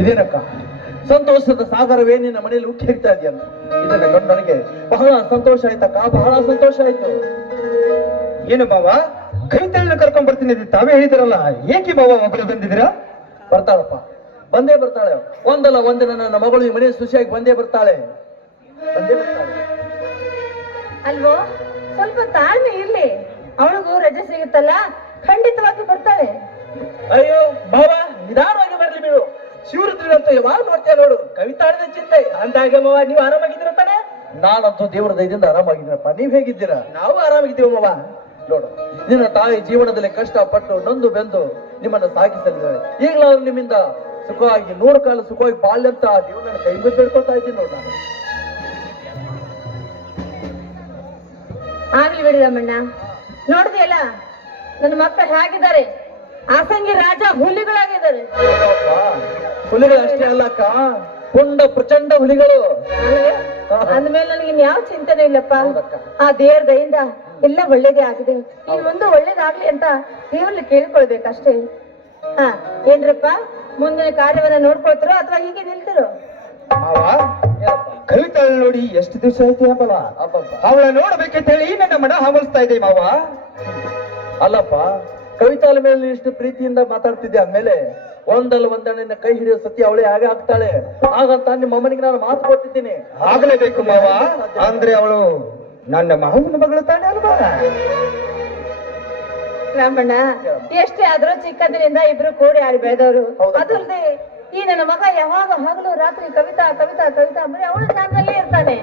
ಇದೇನಕ್ಕ ಸಂತೋಷದ ಸಾಗರವೇ ನಿನ್ನ ಮನೆಯಲ್ಲಿ ಹುಟ್ಟಿ ಹಿಡ್ತಾ ಇದೆಯಲ್ಲ, ಇದನ್ನ ಕಂಡು ನನಗೆ ಬಹಳ ಸಂತೋಷ ಆಯ್ತಕ್ಕ, ಬಹಳ ಸಂತೋಷ ಆಯ್ತು. ಏನು ಬಾವ ಕವಿತೆಯನ್ನು ಕರ್ಕೊಂಡ್ ಬರ್ತೀನಿ ಅಂತ ತಾವೇ ಹೇಳಿದಿರಲ್ಲ, ಏಕೆ ಬಾವ ಒಬ್ಬರು ಬಂದಿದ್ದೀರಾ? ಬರ್ತಾಳಪ್ಪ, ಬಂದೇ ಬರ್ತಾಳೆ. ಒಂದಲ್ಲ ಒಂದಿನ ನನ್ನ ಮಗಳು ಈ ಮನೆ ಖುಷಿಯಾಗಿ ಬಂದೇ ಬರ್ತಾಳೆ. ಅಲ್ವೋ, ಸ್ವಲ್ಪ ತಾಳ್ಮೆ ಇರ್ಲಿ, ಅವಳಿಗೂ ರಜೆ ಸಿಗುತ್ತಲ್ಲ, ಖಂಡಿತವಾಗಿ ಬರ್ತಾಳೆ. ಅಯ್ಯೋ ಬಾವ, ನಿಧಾನವಾಗಿ ಬರ್ಲಿ ಬಿಡು. ಶಿವರುದ್ರಂತ ಯಾವಾಗ ನೋಡ್ತೇವೆ ನೋಡು, ಕವಿತಾಳಿದ ಚಿಂತೆ ಅಂದಾಗ ಮಾವ. ನೀವು ಆರಾಮಾಗಿದ್ದೀರ ತಾನೆ? ನಾನಂತೂ ದೇವರ ದಯದಿಂದ ಆರಾಮಾಗಿದ್ದೀನಪ್ಪ. ನೀವ್ ಹೇಗಿದ್ದೀರಾ? ನಾವು ಆರಾಮಾಗಿದ್ದೀವಿ ಮಾವ. ನೋಡು, ನಿನ್ನ ತಾಯಿ ಜೀವನದಲ್ಲಿ ಕಷ್ಟಪಟ್ಟು ನೊಂದು ಬೆಂದು ನಿಮ್ಮನ್ನ ಸಾಗಿಸಲಿದ್ದಾರೆ. ಈಗಲಾದ್ರೂ ನಿಮ್ಮಿಂದ ಸುಖವಾಗಿ 100 ಕಾಲ ಸುಖವಾಗಿ ಬಾಳ್ಯ ಅಂತ ದೇವ್ರನ್ನ ಕೈ ಬಿದ್ದು ಬಿಡ್ಕೊಳ್ತಾ ಇದ್ದೀನಿ ನೋಡು ನಾನು. ಆಗ್ಲಿ ಬಿಡಿ ರಮಣ್ಣ, ನೋಡಿದೆಯಲ್ಲ ನನ್ನ ಮಕ್ಕಳು ಹೇಗಿದ್ದಾರೆ, ಆಸಂಗಿ ರಾಜ ಹುಲಿಗಳಾಗಿದ್ದಾರೆ. ಹುಲಿಗಳು ಅಷ್ಟೇ ಅಲ್ಲಕ್ಕ, ಪುಂಡ ಪ್ರಚಂಡ ಹುಲಿಗಳು. ಅಂದ್ಮೇಲೆ ನನಗೆ ಯಾವ ಚಿಂತನೆ ಇಲ್ಲಪ್ಪ. ಆ ದೇವ್ರ ದಯಿಂದ ಎಲ್ಲ ಒಳ್ಳೇದೇ ಆಗಿದೆ. ಈ ಒಂದು ಒಳ್ಳೇದಾಗ್ಲಿ ಅಂತ ದೇವರಲ್ಲಿ ಕೇಳ್ಕೊಳ್ಬೇಕಷ್ಟೇ. ಹಾ, ಏನ್ರಪ್ಪ, ಮುಂದಿನ ಕಾರ್ಯವನ್ನ ನೋಡ್ಕೊಳ್ತಿರೋ ಅಥವಾ ಹೀಗೆ ನಿಲ್ತಿರೋ? ಕವಿತಾಳ ನೋಡಿ ಎಷ್ಟು ದಿವಸ ಆಯ್ತು ಹಬ್ಬಲ್ಲ, ಅವಳ ನೋಡ್ಬೇಕಂತ ಹೇಳಿ ನನ್ನ ಮನ ಹವಲ್ಸ್ತಾ ಇದೆ ಮಾವ. ಅಲ್ಲಪ್ಪ, ಕವಿತಾಳ ಮೇಲೆ ಇಷ್ಟು ಪ್ರೀತಿಯಿಂದ ಮಾತಾಡ್ತಿದ್ದೆ, ಆಮೇಲೆ ಒಂದಲ್ಲ ಒಂದಣ್ಣ ಕೈ ಹಿಡಿಯೋ ಸತ್ಯ ಅವಳೇ ಹಾಗೆ ಆಗ್ತಾಳೆ. ಹಾಗಂತ ನಿಮ್ಮ ಅಮ್ಮನಿಗೆ ನಾನು ಮಾತು ಕೊಟ್ಟಿದ್ದೀನಿ. ಆಗ್ಲೇಬೇಕು ಮಾವ, ಅಂದ್ರೆ ಅವಳು ನನ್ನ ಮಾವನ ಮಗಳು ತಾನೆ ಅಲ್ವಾ? ರಾಮಣ್ಣ, ಎಷ್ಟೇ ಆದ್ರೂ ಚಿಕ್ಕಂದಿನಿಂದ ಇಬ್ರು ಕೂಡಿ ಆಡಿ ಬೆಳೆದವರು. ಅದಲ್ಲದೆ ಈ ನನ್ನ ಮಗ ಯಾವಾಗ ಹಗಲು ರಾತ್ರಿ ಕವಿತಾ ಕವಿತಾ ಕವಿತಾ ಅಂದ್ರೆ ಅವಳು ನನ್ನಲ್ಲೇ ಇರ್ತಾನೆ.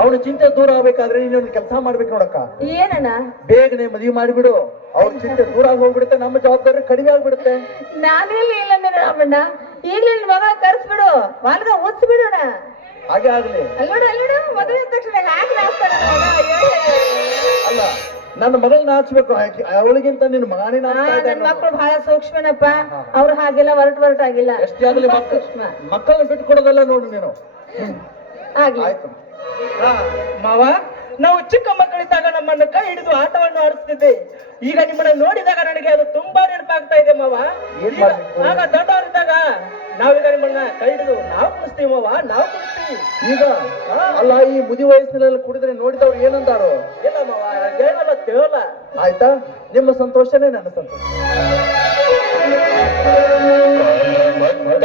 ಅವಳು ಚಿಂತೆ ದೂರ ಆಗ್ಬೇಕಾದ್ರೆ ನೀನೊಂದು ಕೆಲಸ ಮಾಡ್ಬೇಕು ನೋಡಕ್ಕ. ಏನಣ್ಣ? ಬೇಗನೆ ಮದುವೆ ಮಾಡಿಬಿಡು. ಅವ್ರ ಚಿಂತೆ ದೂರ ಆಗಿ ಹೋಗ್ಬಿಡುತ್ತೆ, ನಮ್ಮ ಜವಾಬ್ದಾರಿ ಕಡಿಮೆ ಆಗ್ಬಿಡುತ್ತೆ. ನಾನೆಲ್ಲಿ ಇಲ್ಲ ರಾಮಣ್ಣ, ಈಗಲೇ ನಿನ್ ಮಗಳ ಕರ್ಸ್ಬಿಡು, ವಾಲ್ಗ ಓದಿಸ್ಬಿಡೋಣ. ಹಾಗೆ ಆಗ್ಲಿ. ಅಲ್ಲೋಡು ಅಲ್ಲೋಡು, ಮದುವೆ ತಕ್ಷಣ ಹೇಗೆ ನಾಚ್ತಾನೆ ಅಲ್ಲ, ನನ್ನ ಮಗಳನ್ನ ನಾಚ್ಬೇಕು, ಅವಳಿಗಿಂತ ನಿನ್ನ ಮಗನೇ ನನ್ನ ಮಕ್ಕಳು ಬಹಳ ಸೂಕ್ಷ್ಮನಪ್ಪ. ಅವ್ರು ಹಾಗೆಲ್ಲ ಹೊರಟಾಗಿಲ್ಲ. ಎಷ್ಟೇ ಆಗ್ಲಿ ಮಕ್ಕಳನ್ನ ಬಿಟ್ಕೊಡೋದಲ್ಲ ನೋಡು ನೀನು. ಆಯ್ತು ಮಾವ, ನಾವು ಚಿಕ್ಕ ಮಕ್ಕಳಿದ್ದಾಗ ನಮ್ಮನ್ನು ಕೈ ಹಿಡಿದು ಆಟವನ್ನು ಆಡಿಸ್ತಿದ್ದೆ. ಈಗ ನಿಮ್ಮನ್ನ ನೋಡಿದಾಗ ನನಗೆ ಅದು ತುಂಬಾ ನೆನಪಾಗ್ತಾ ಇದೆ ಮಾವ. ಆಗ ದೊಡ್ಡವರಿದ್ದಾಗ ನಾವೀಗ ನಿಮ್ಮನ್ನ ಕೈ ಹಿಡಿದು ನಾವು ಕುಡಿಸ್ತೀವಿ ಮಾವ, ನಾವು ಕುಡಿಸ್ತೀವಿ. ಈಗ ಅಲ್ಲ, ಈ ಮುದಿ ವಯಸ್ಸಿನಲ್ಲಿ ಕುಡಿದ್ರೆ ನೋಡಿದವ್ರು ಏನಂದಾರು? ಇಲ್ಲ ಮಾವ, ಏನಲ್ಲ ಕೇಳಲ್ಲ. ಆಯ್ತಾ, ನಿಮ್ಮ ಸಂತೋಷನೇ ನನ್ನ ಸಂತೋಷ. ಮಗ